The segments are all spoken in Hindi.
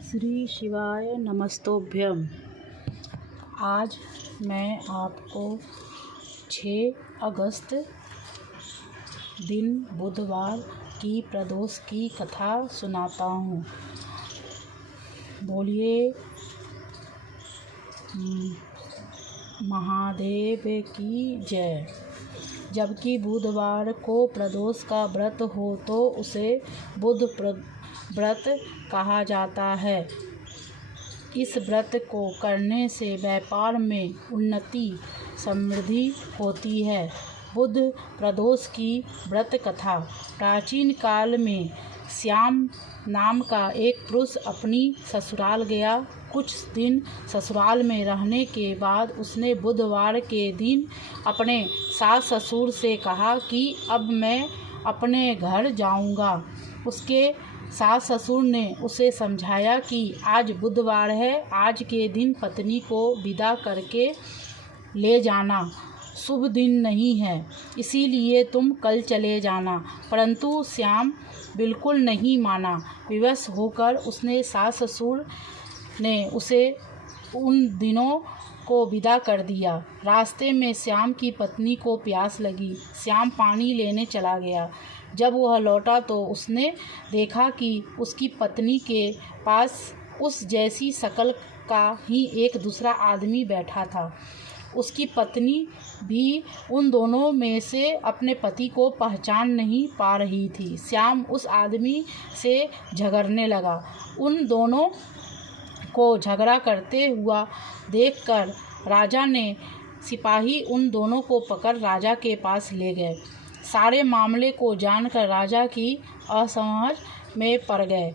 श्री शिवाय नमस्तोभ्यम। आज मैं आपको 6 अगस्त दिन बुधवार की प्रदोष की कथा सुनाता हूँ। बोलिए महादेव की जय। जबकि बुधवार को प्रदोष का व्रत हो तो उसे बुध व्रत कहा जाता है। इस व्रत को करने से व्यापार में उन्नति समृद्धि होती है। बुध प्रदोष की व्रत कथा। प्राचीन काल में श्याम नाम का एक पुरुष अपनी ससुराल गया। कुछ दिन ससुराल में रहने के बाद उसने बुधवार के दिन अपने सास ससुर से कहा कि अब मैं अपने घर जाऊंगा। उसके सास ससुर ने उसे समझाया कि आज बुधवार है, आज के दिन पत्नी को विदा करके ले जाना शुभ दिन नहीं है, इसीलिए तुम कल चले जाना। परंतु श्याम बिल्कुल नहीं माना। विवश होकर उसने सास ससुर ने उसे उन दिनों को विदा कर दिया। रास्ते में श्याम की पत्नी को प्यास लगी। श्याम पानी लेने चला गया। जब वह लौटा तो उसने देखा कि उसकी पत्नी के पास उस जैसी शक्ल का ही एक दूसरा आदमी बैठा था। उसकी पत्नी भी उन दोनों में से अपने पति को पहचान नहीं पा रही थी। श्याम उस आदमी से झगड़ने लगा। उन दोनों को झगड़ा करते हुआ देखकर राजा ने सिपाही उन दोनों को पकड़ राजा के पास ले गए। सारे मामले को जानकर राजा की असमझ में पड़ गए।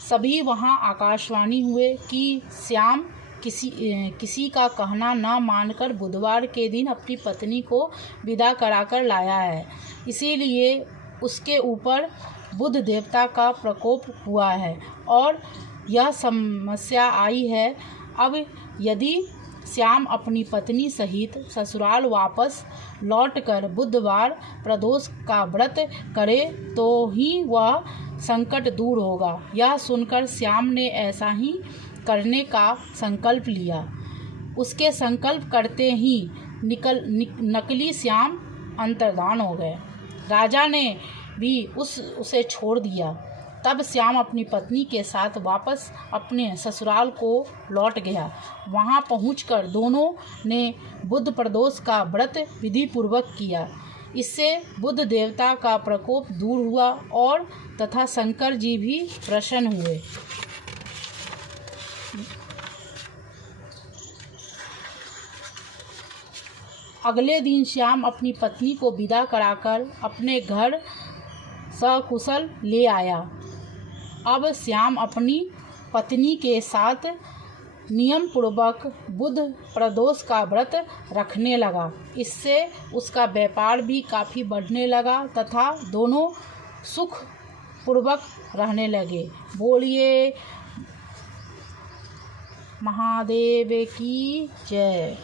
सभी वहां आकाशवाणी हुए कि श्याम किसी का कहना न मानकर बुधवार के दिन अपनी पत्नी को विदा कराकर लाया है, इसीलिए उसके ऊपर बुध देवता का प्रकोप हुआ है और यह समस्या आई है। अब यदि श्याम अपनी पत्नी सहित ससुराल वापस लौटकर बुधवार प्रदोष का व्रत करे तो ही वह संकट दूर होगा। यह सुनकर श्याम ने ऐसा ही करने का संकल्प लिया। उसके संकल्प करते ही नकली श्याम अंतर्धान हो गए। राजा ने भी उसे छोड़ दिया। तब श्याम अपनी पत्नी के साथ वापस अपने ससुराल को लौट गया। वहां पहुंचकर दोनों ने बुध प्रदोष का व्रत विधि पूर्वक किया। इससे बुध देवता का प्रकोप दूर हुआ और तथा शंकर जी भी प्रसन्न हुए। अगले दिन श्याम अपनी पत्नी को विदा कराकर अपने घर सकुशल ले आया। अब श्याम अपनी पत्नी के साथ नियम पूर्वक बुध प्रदोष का व्रत रखने लगा। इससे उसका व्यापार भी काफ़ी बढ़ने लगा तथा दोनों सुख पूर्वक रहने लगे। बोलिए महादेव की जय।